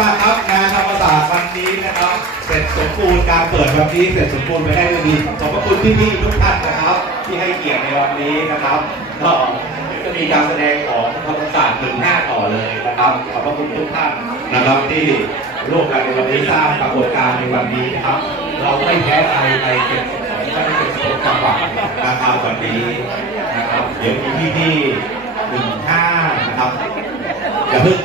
มากครับงานธรรมศาสตร์วันนี้นะครับ เสร็จสมบูรณ์การเปิดวันนี้เสร็จสมบูรณ์ไปได้ด้วยดีขอบพระคุณพี่ๆทุกท่านนะครับ ที่ให้เกียรติในวันนี้นะครับก็จะมีการแสดงของธรรมศาสตร์หนึ่งหน้าต่อเลยนะครับขอบพระคุณทุกท่านนะครับที่ร่วมกันในวันนี้สร้างปรากฏการณ์ในวันนี้นะครับ เราไม่แพ้ใครในเป็นก็ได้เป็นสมจังหวันะครับวันนี้นะครับ เดี๋ยวมีพี่ๆหนึ่งห้านนะครับอย่าเพิ่ง